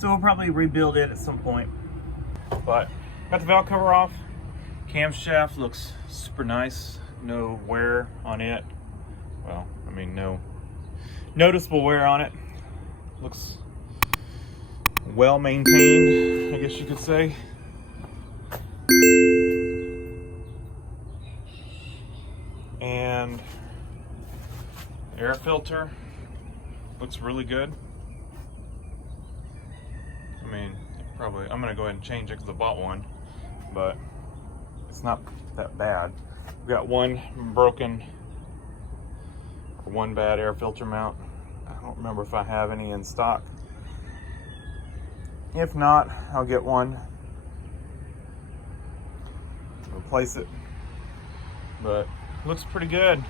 So we'll probably rebuild it at some point. But got the valve cover off. Camshaft looks super nice. No wear on it. Well, I mean, no noticeable wear on it. Looks well maintained, I guess you could say. And air filter looks really good. I mean, probably, I'm gonna go ahead and change it because I bought one, but it's not that bad. We've got one broken, or one bad air filter mount. I don't remember if I have any in stock. If not, I'll get one, replace it, but it looks pretty good.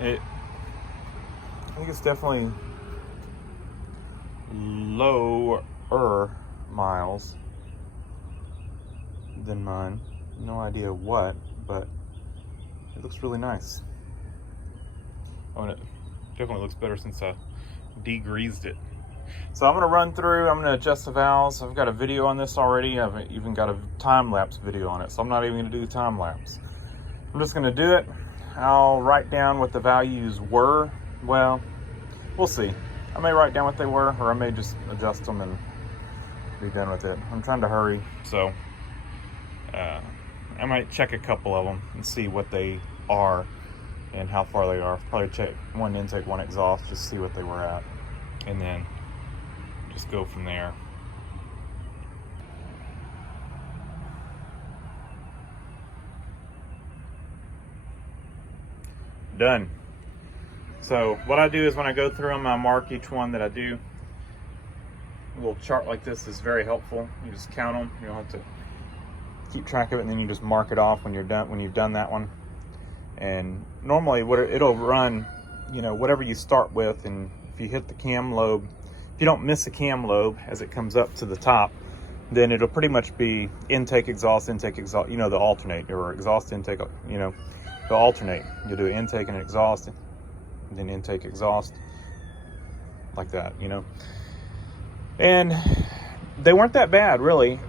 I think it's definitely lower miles than mine. No idea what, but it looks really nice. Oh, and it definitely looks better since I degreased it. So I'm gonna run through, I'm gonna adjust the valves. I've got a video on this already. I've even got a time-lapse video on it, so I'm not even gonna do the time-lapse. I'm just gonna do it. I'll write down what the values were. Well, we'll see. I may write down what they were, or I may just adjust them and be done with it. I'm trying to hurry, so I might check a couple of them and see what they are and how far they are. Probably check one intake, one exhaust, just see what they were at, and then just go from there. Done. So what I do is when I go through them, I mark each one that I do. A little chart like this is very helpful. You just count them. You don't have to keep track of it, and then you just mark it off when you're done. When you've done that one, and normally it'll run, you know, whatever you start with, and if you hit the cam lobe, if you don't miss a cam lobe as it comes up to the top, then it'll pretty much be intake, exhaust, you know, the alternate, or exhaust, intake, you know, the alternate. You'll do intake and exhaust, and then intake, exhaust, like that, you know. And they weren't that bad, really.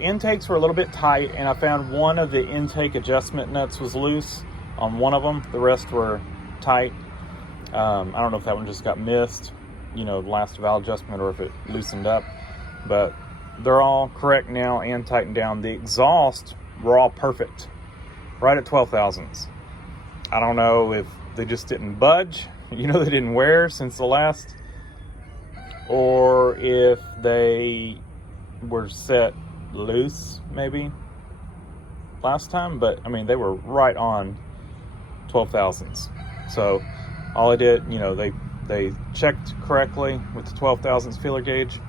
Intakes were a little bit tight, and I found one of the intake adjustment nuts was loose on one of them. The rest were tight. I don't know if that one just got missed, you know, the last valve adjustment, or if it loosened up, but they're all correct now and tightened down. The exhaust were all perfect, right at 12 thousandths. I don't know if they just didn't budge, you know, they didn't wear since the last, or if they were set loose maybe last time, but I mean, they were right on 12 thousandths. So all I did, you know, they checked correctly with the 12 thousandths feeler gauge,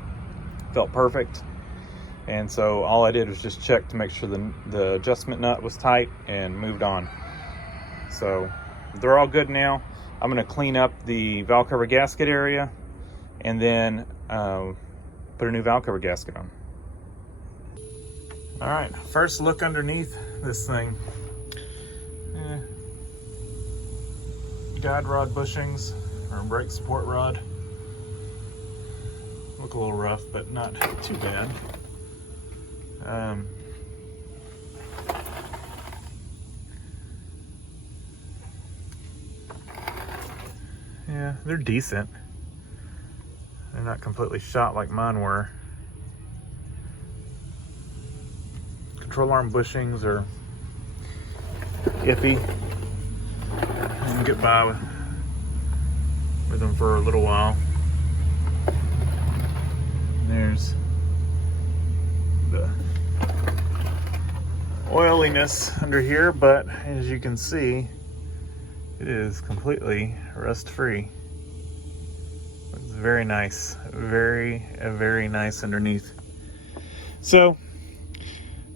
felt perfect. And so all I did was just check to make sure the adjustment nut was tight, and moved on. So they're all good now. I'm gonna clean up the valve cover gasket area, and then put a new valve cover gasket on. All right, first look underneath this thing. Guide rod bushings, or brake support rod. Look a little rough, but not too bad. Yeah, they're decent. They're not completely shot like mine were. Control arm bushings are iffy. I can get by with them for a little while. There's the oiliness under here, but as you can see, it is completely rust-free. It's very nice, very nice underneath. So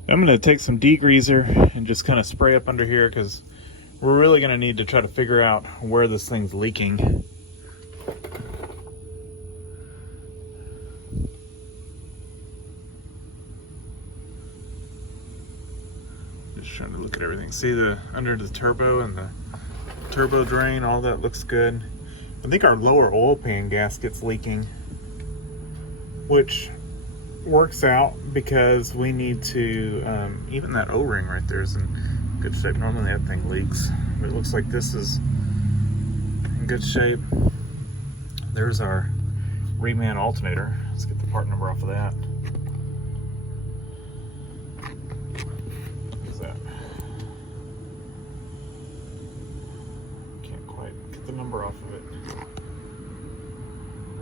I'm gonna take some degreaser and just kind of spray up under here, because we're really gonna need to try to figure out where this thing's leaking. Just trying to look at everything. See the under the turbo and the turbo drain, all that looks good. I think our lower oil pan gasket's leaking, which works out because we need to, even that O-ring right there is in good shape. Normally that thing leaks, but it looks like this is in good shape. There's our reman alternator. Let's get the part number off of that. What's that? Can't quite get the number off of it.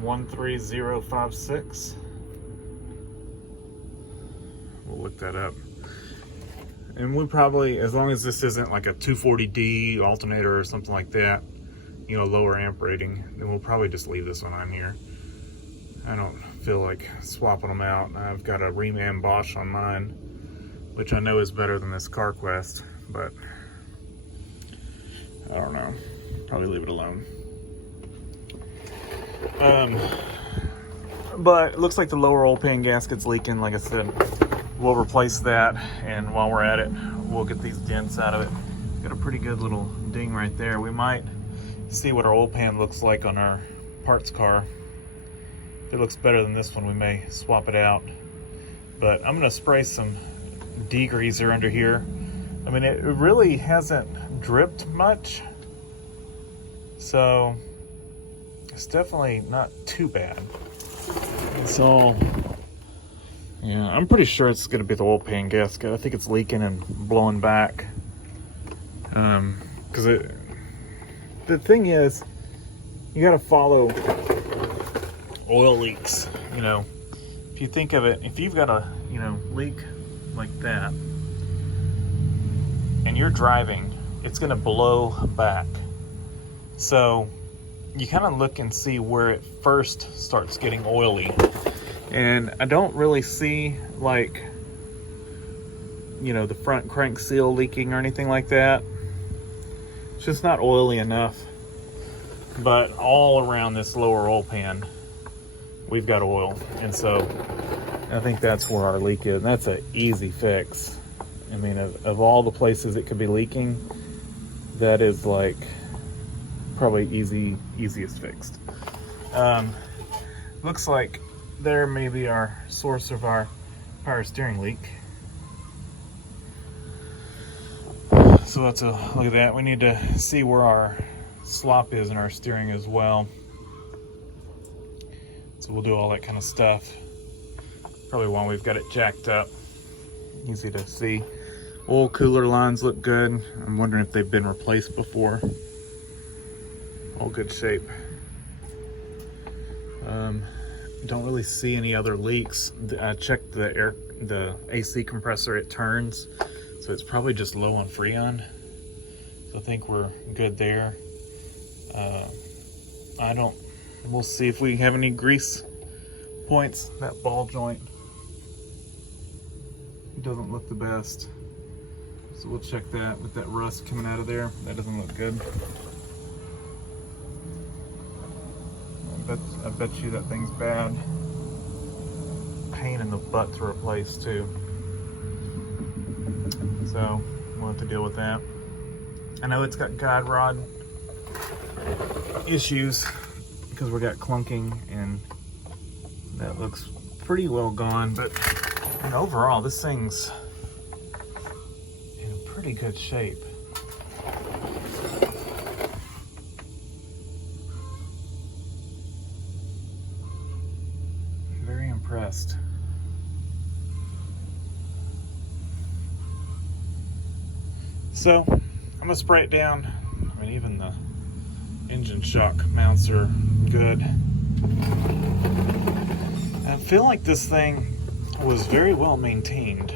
13056. We'll look that up. And we probably, as long as this isn't like a 240D alternator or something like that, you know, lower amp rating, then we'll probably just leave this one on here. I don't feel like swapping them out. I've got a reman Bosch on mine, which I know is better than this CarQuest, but I don't know. Probably leave it alone. But it looks like the lower oil pan gasket's leaking. Like I said, we'll replace that, and while we're at it, we'll get these dents out of it. Got a pretty good little ding right there. We might see what our oil pan looks like on our parts car. If it looks better than this one, we may swap it out. But I'm gonna spray some degreaser under here. I mean, it really hasn't dripped much, so it's definitely not too bad. So yeah, I'm pretty sure it's gonna be the oil pan gasket. I think it's leaking and blowing back. Because the thing is, you gotta follow oil leaks. You know, if you think of it, if you've got a, you know, leak like that, and you're driving, it's gonna blow back. So you kind of look and see where it first starts getting oily. And I don't really see, like, you know, the front crank seal leaking or anything like that. It's just not oily enough. But all around this lower oil pan, we've got oil. And so I think that's where our leak is. And that's an easy fix. I mean, of all the places it could be leaking, that is like probably easiest fixed. Looks like there may be our source of our power steering leak. So let's look at that. We need to see where our slop is in our steering as well. So we'll do all that kind of stuff. Probably while we've got it jacked up. Easy to see. Oil cooler lines look good. I'm wondering if they've been replaced before. All good shape. Don't really see any other leaks. I checked the AC compressor, it turns, so it's probably just low on Freon. So I think we're good there. We'll see if we have any grease points. That ball joint doesn't look the best. So we'll check that with that rust coming out of there. That doesn't look good. I bet you that thing's bad. Pain in the butt to replace too. So we'll have to deal with that. I know it's got guide rod issues because we got clunking, and that looks pretty well gone, but overall this thing's in pretty good shape. Very impressed. So I'm gonna spray it down. I mean, even the engine shock mounts are good. I feel like this thing was very well maintained.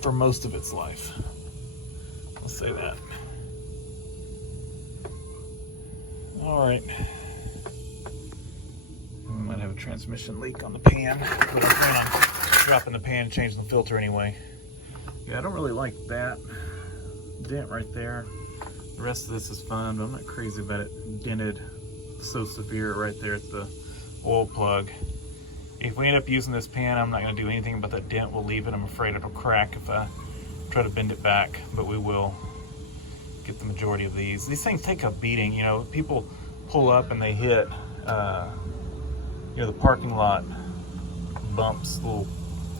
For most of its life. I'll say that. All right. We might have a transmission leak on the pan, but I plan on dropping the pan and changing the filter anyway. Yeah, I don't really like that dent right there. The rest of this is fun, but I'm not crazy about it dented so severe right there at the oil plug. If we end up using this pan, I'm not going to do anything about that dent. We'll leave it. I'm afraid it'll crack if I try to bend it back, but we will get the majority of these. These things take a beating, you know. People pull up and they hit, you know, the parking lot bumps, little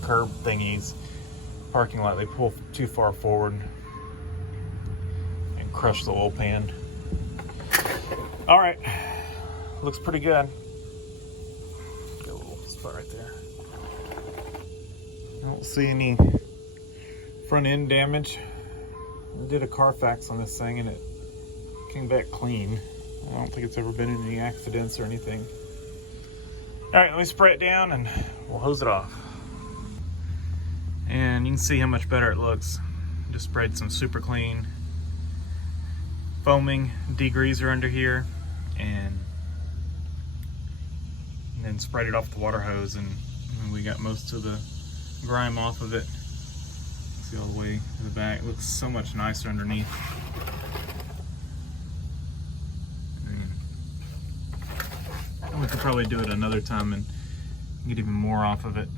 curb thingies. Parking lot, they pull too far forward and crush the oil pan. All right, looks pretty good. Got a little spot right there. I don't see any front end damage. I did a Carfax on this thing and it came back clean. I don't think it's ever been in any accidents or anything. All right, let me spray it down and we'll hose it off. And you can see how much better it looks. Just sprayed some super clean foaming degreaser under here and then sprayed it off the water hose, and we got most of the grime off of it. See all the way to the back. It looks so much nicer underneath. And we could probably do it another time and get even more off of it.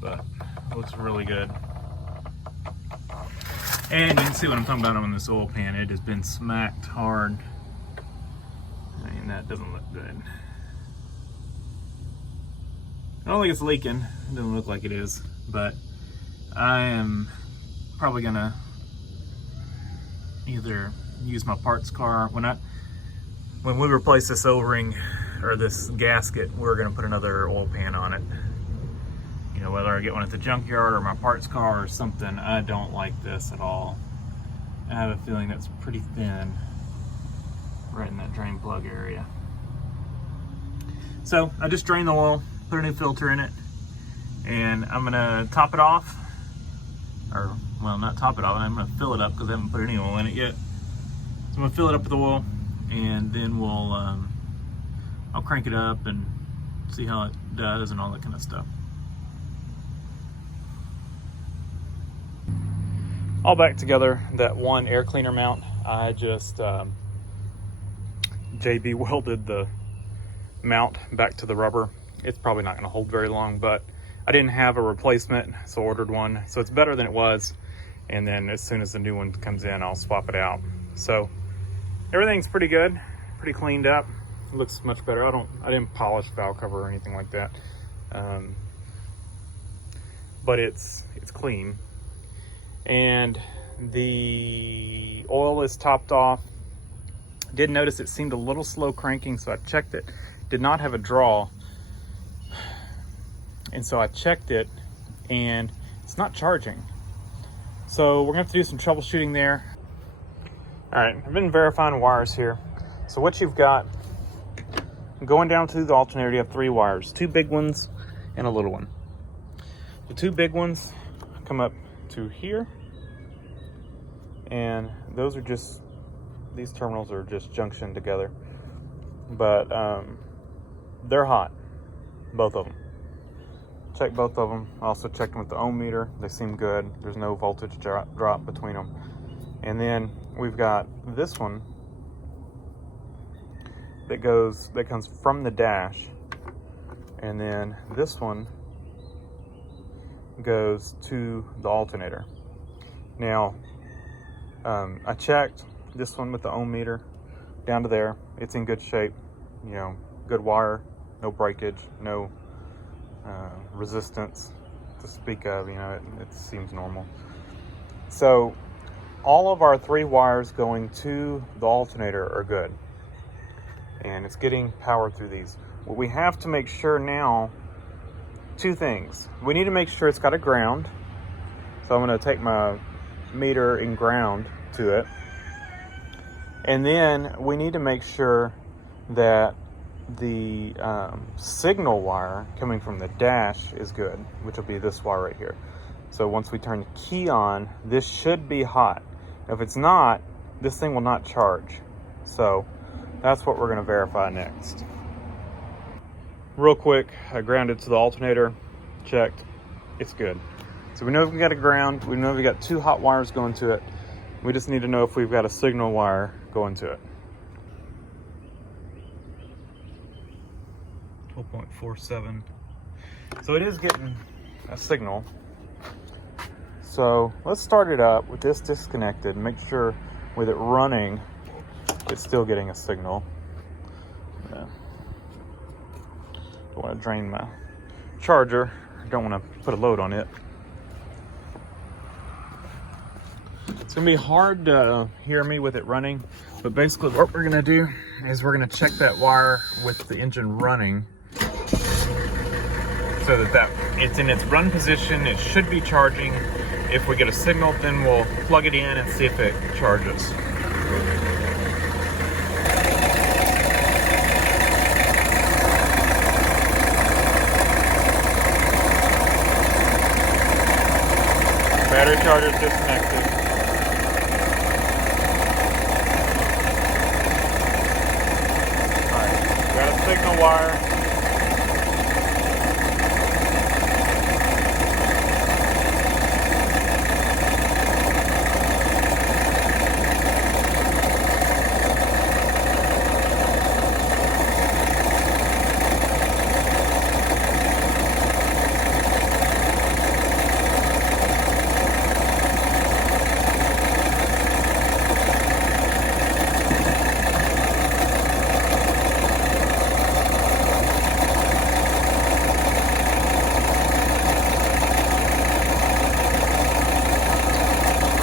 But it looks really good. And you can see what I'm talking about on this oil pan. It has been smacked hard. I mean, that doesn't look good. I don't think it's leaking. It doesn't look like it is, but I am probably gonna either use my parts car. When we replace this O-ring or this gasket, we're gonna put another oil pan on it. You know, whether I get one at the junkyard or my parts car or something. I don't like this at all. I have a feeling that's pretty thin right in that drain plug area. So I just drained the oil, put a new filter in it, and I'm gonna top it off, or well, not top it off, I'm gonna fill it up because I haven't put any oil in it yet. So I'm gonna fill it up with oil, and then I'll crank it up and see how it does and all that kind of stuff. All back together, that one air cleaner mount, I just JB welded the mount back to the rubber. It's probably not gonna hold very long, but I didn't have a replacement, so ordered one. So it's better than it was. And then as soon as the new one comes in, I'll swap it out. So everything's pretty good, pretty cleaned up. It looks much better. I didn't polish valve cover or anything like that. But it's clean. And the oil is topped off. Did notice it seemed a little slow cranking, so I checked it. Did not have a draw. And so I checked it and it's not charging. So we're gonna have to do some troubleshooting there. All right, I've been verifying wires here. So what you've got, going down to the alternator, you have 3 wires, 2 big ones and a little one. The 2 big ones come up to here, and those are just, these terminals are just junctioned together, but they're hot, both of them. Check both of them. I also checked them with the ohm meter. They seem good. There's no voltage drop between them. And then we've got this one that comes from the dash, and then this one goes to the alternator. Now, I checked this one with the ohm meter down to there. It's in good shape, you know, good wire, no breakage, no resistance to speak of, you know, it seems normal. So all of our 3 wires going to the alternator are good, and it's getting power through these. What we have to make sure now, 2 things. We need to make sure it's got a ground. So I'm going to take my meter and ground to it. And then we need to make sure that the signal wire coming from the dash is good, which will be this wire right here. So once we turn the key on, this should be hot. If it's not, this thing will not charge. So that's what we're going to verify next. Real quick, I grounded to the alternator, checked, it's good. So we know if we got a ground, we know we got 2 hot wires going to it. We just need to know if we've got a signal wire going to it. 12.47. So it is getting a signal. So let's start it up with this disconnected and make sure with it running, it's still getting a signal. Yeah. Don't want to drain my charger. Don't want to put a load on it. It's going to be hard to hear me with it running, but basically what we're going to do is we're going to check that wire with the engine running so that it's in its run position. It should be charging. If we get a signal, then we'll plug it in and see if it charges. Battery charger is disconnected. Alright, got a signal wire.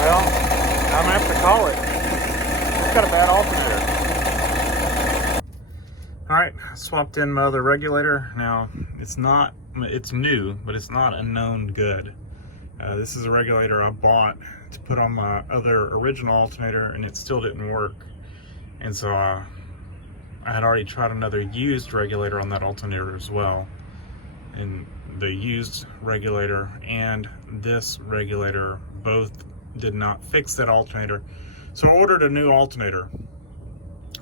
Well, I'm gonna have to call it. It's got a bad alternator. All right, swapped in my other regulator. Now, it's new, but it's not a known good. This is a regulator I bought to put on my other original alternator, and it still didn't work. And so I had already tried another used regulator on that alternator as well. And the used regulator and this regulator both did not fix that alternator. So I ordered a new alternator.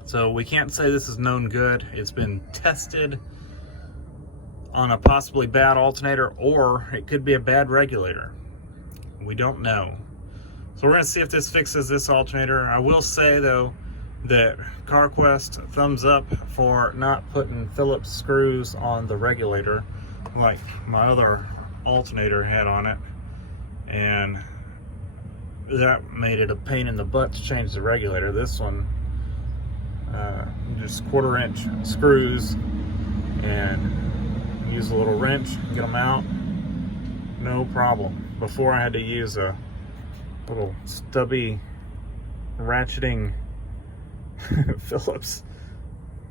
So we can't say this is known good. It's been tested on a possibly bad alternator, or it could be a bad regulator. We don't know. So we're gonna see if this fixes this alternator. I will say though that CarQuest thumbs up for not putting Phillips screws on the regulator like my other alternator had on it, and that made it a pain in the butt to change the regulator. This one, just 1/4 inch screws, and use a little wrench, get them out, no problem. Before I had to use a little stubby ratcheting Phillips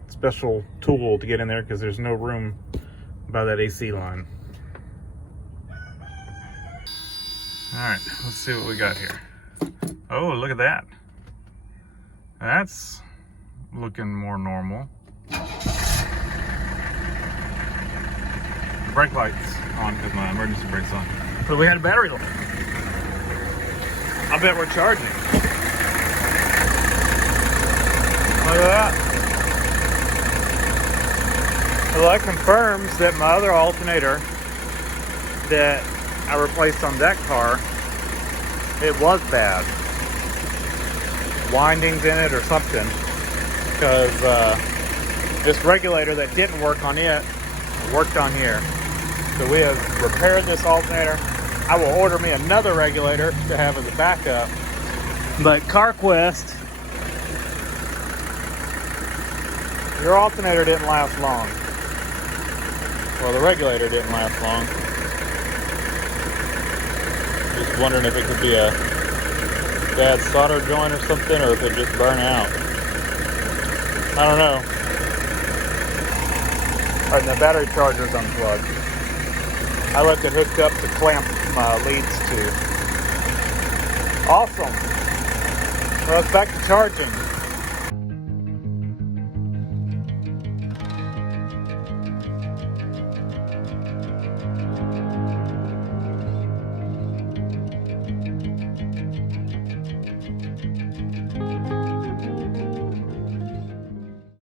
special tool to get in there because there's no room by that AC line. All right, let's see what we got here. Oh, look at that. That's looking more normal. The brake light's on because my emergency brake's on. But we had a battery light. I bet we're charging. Look at that. Well, that confirms that my other alternator that I replaced on that car, it was bad. Windings in it or something, because this regulator that didn't work on it worked on here. So we have repaired this alternator. I will order me another regulator to have as a backup, but CarQuest, your alternator didn't last long. Well, the regulator didn't last long. Just wondering if it could be a bad solder joint or something, or if it just burn out. I don't know. All right, the battery charger's unplugged. I left it hooked up to clamp my leads to. Awesome. Well, it's back to charging.